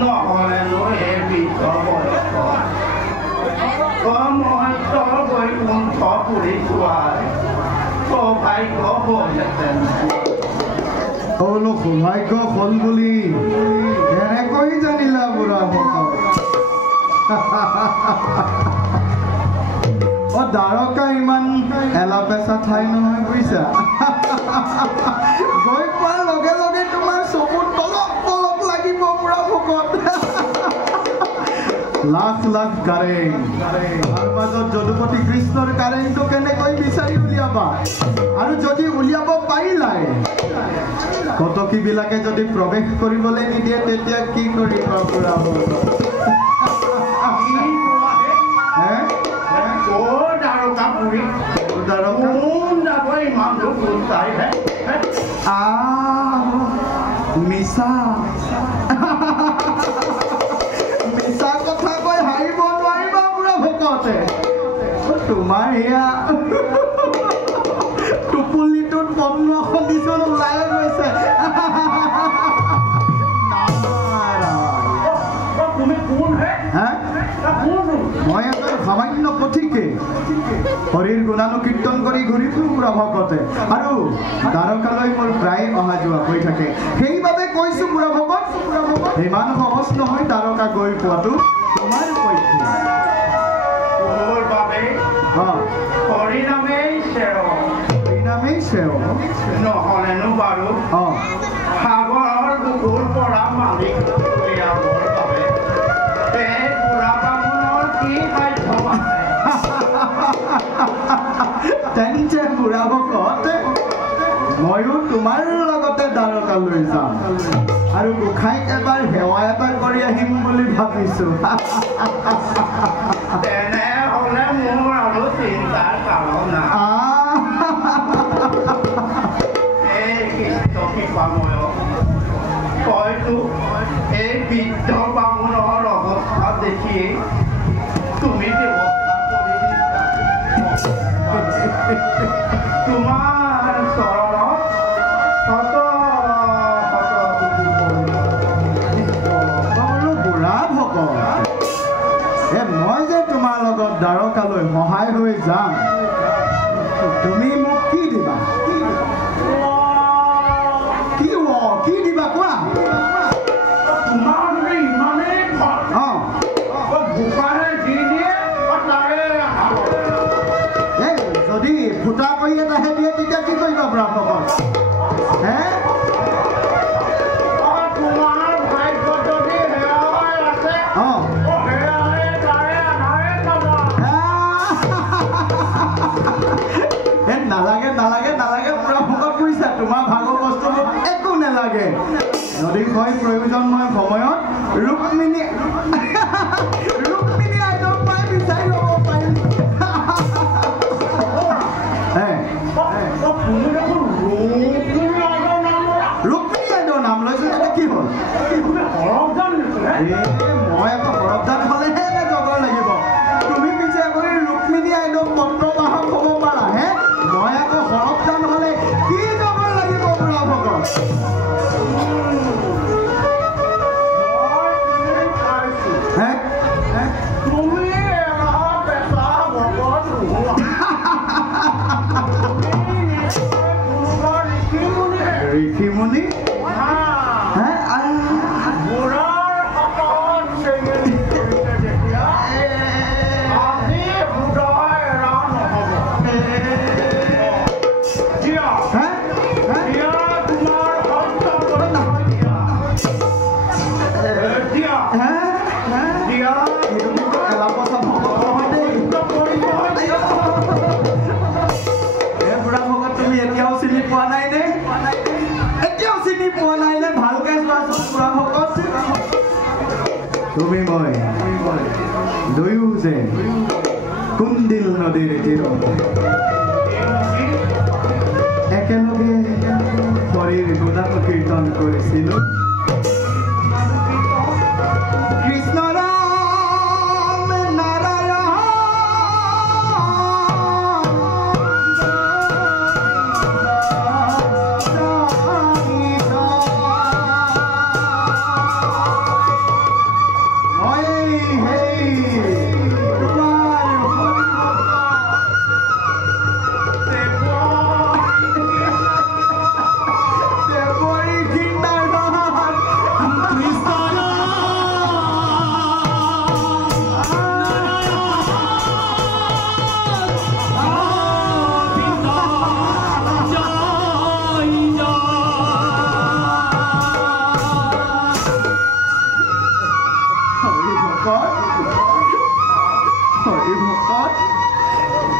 নহ'লেনো এই বৃদ্ধ বয়সত মই তই কোঠ পুৰি চোৱাৰ সৌভাগ্য হ'লহেঁতেন। সৌভাগ্য হ'ল বুলি এনেকৈ জানিলা বুঢ়া ভকত? দ্বাৰকা ইমান এলা পেচা ঠাই নহয় বুজিছা। গৈ পোৱাৰ লগে লগে তোমাৰ চকুত তলপ তলপ লাগিব বুঢ়া ভকত। লাখ লাখ কাৰেং, তাৰ মাজত যদুপতি কৃষ্ণৰ কাৰেংটো কেনেকৈ বিচাৰি উলিয়াবা? আৰু যদি উলিয়াব পাৰিলাই, কটকীবিলাকে যদি প্ৰৱেশ কৰিবলৈ নিদিয়ে তেতিয়া কি কৰিবা বুঢ়া ভকত? মিছা মিছা কথা কৈ হাৰিব নোৱাৰিবা বুঢ়া ভকতে। তোমাৰ এয়া টোপলিটোত বন্ধ সন্ধিচোন ওলাই গৈছে। মই এজন সামান্য পথিকে হৰিৰ গুণানুকীৰ্তন কৰি ঘূৰি ফুৰো বুঢ়া ভকতে, আৰু দ্বাৰকালৈ মোৰ প্ৰায় অহা যোৱা হৈ থাকে। সেইবাবে কৈছো বুঢ়া ভকত, ইমান সহজ নহয় দ্বাৰকা গৈ পোৱাটো তোমাৰ পক্ষে। হৰিনামেই সেৱ নহ'লেনো বাৰু সাগৰৰ বুকুৰ পৰা মালিক উলিয়াবৰ বাবে এই বুঢ়া বামুণৰ কি সাধ্য আছে? তেন্তে বুঢ়া ভকত, ময়ো তোমাৰ লগতে দ্বাৰকালৈ যাম আৰু গোসাঁইক এবাৰ সেৱা এটা কৰি আহিম বুলি ভাবিছো। তেনেহ'লে মোৰ আৰু চিন্তাৰ কাৰণ নাই। এই কৃষ্ণ কৃপাময় হয়তো এই বৃদ্ধ বামুণৰ অৱস্থা দেখিয়েই তুমি ব্যৱস্থা কৰি দিছা। তোমাৰ চৰণত বুঢ়া ভকত, মই যে তোমাৰ লগত দ্বাৰকালৈ সহায় হৈ যাম, তুমি মোক কি দিবা? কি দিবা কোৱা? তোমাৰ ইমানেই যদি ফুটা কৰি এটাহে দিয়ে তেতিয়া কি কৰিবা বুঢ়া ভকত? হে নালাগে নালাগে নালাগে বুঢ়া ভকত বুজিছা, তোমাৰ ভাগৰ বস্তুবোৰ একো নালাগে। যদি হয় প্ৰয়োজনময় সময়ত ৰুক্মিণী আইদেউক মই বিচাৰি ল'ব পাৰিম। ৰুক্মিণী আইদেউৰ নাম লৈছো তেতিয়া কি হ'ল? মই আকৌ সৰবজান হ'লেহে জগৰ লাগিব। তুমি পিছে কৰি ৰুক্মিণী আইদেউক পত্ৰ বাহক হ'ব পাৰা হে? মই আকৌ সৰবজান হ'লে কি জগৰ লাগিব বুঢ়া ভকত? ঋষিমুনি তুমি মই দুয়ো যে কুন্দিল নদীৰ তীৰত একেলগে হৰিৰ গুণানুকীৰ্তন কৰিছিলো। কৃষ্ণ ৰাম নাৰায়ণ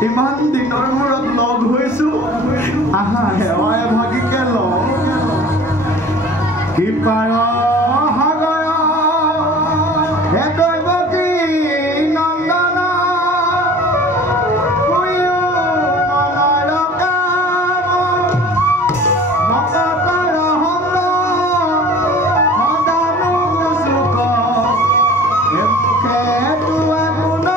ইমান দিনৰ মূৰত লগ হৈছোঁ আহা সেৱাই ভাগিকে লওঁ কৃপাৰ সাগৰ একবকী নন্দন কুয়ো মনৰ কাম ভকতৰ সংগ সদানো চুক এমুখে তোৱা গুণ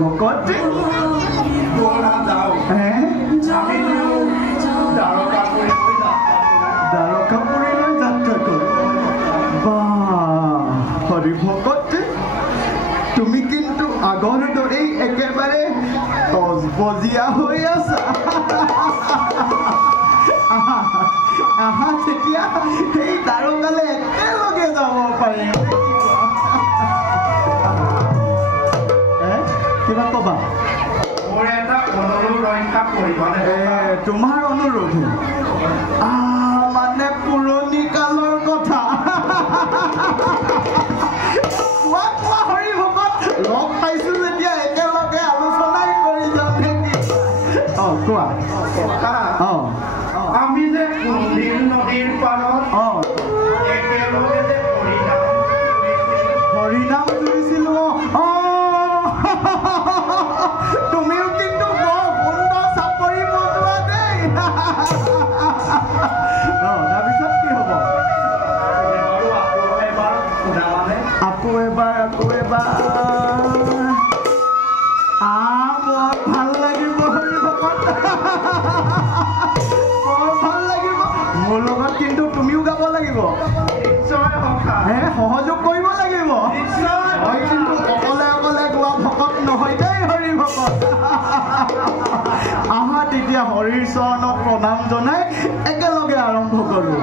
ভকত দ্বাৰকাপুৰীলৈ যাত্ৰা কৰোঁ বা হৰি ভকত তুমি কিন্তু আগৰ দৰেই একেবাৰে তজবজীয়া হৈ আছা আহা তেতিয়া সেই দ্বাৰকালৈ একেলগে যাব পাৰিম কিবা কবা মোৰ এটা অনুৰোধ ৰক্ষা কৰিব তোমাৰ অনুৰোধ মানে পুৰণি কালৰ কথা কোৱা কোৱা হৰি ভকত লগ পাইছো যেতিয়া একেলগে আলোচনাই কৰি যাম নেকি কোৱা আমি যে কুন্দিল নদীৰ পাৰত একেলগে যে হৰিনাম জুৰিছিলো তুমিও কিন্তু বৰ সুন্দৰ চাপৰি বজোৱা দেই তাৰপিছত কি হ'ব আকৌ এবাৰ বৰ ভাল লাগিব হৰি ভকত বৰ ভাল লাগিব মোৰ লগত কিন্তু তুমিও গাব লাগিব সহযোগ কৰিব লাগিব মই কিন্তু অকলে অকলে গোৱা ভকত নহয় দেই হৰি ভকত আহা তেতিয়া হৰিৰ চৰণত প্ৰণাম জনাই একেলগে আৰম্ভ কৰোঁ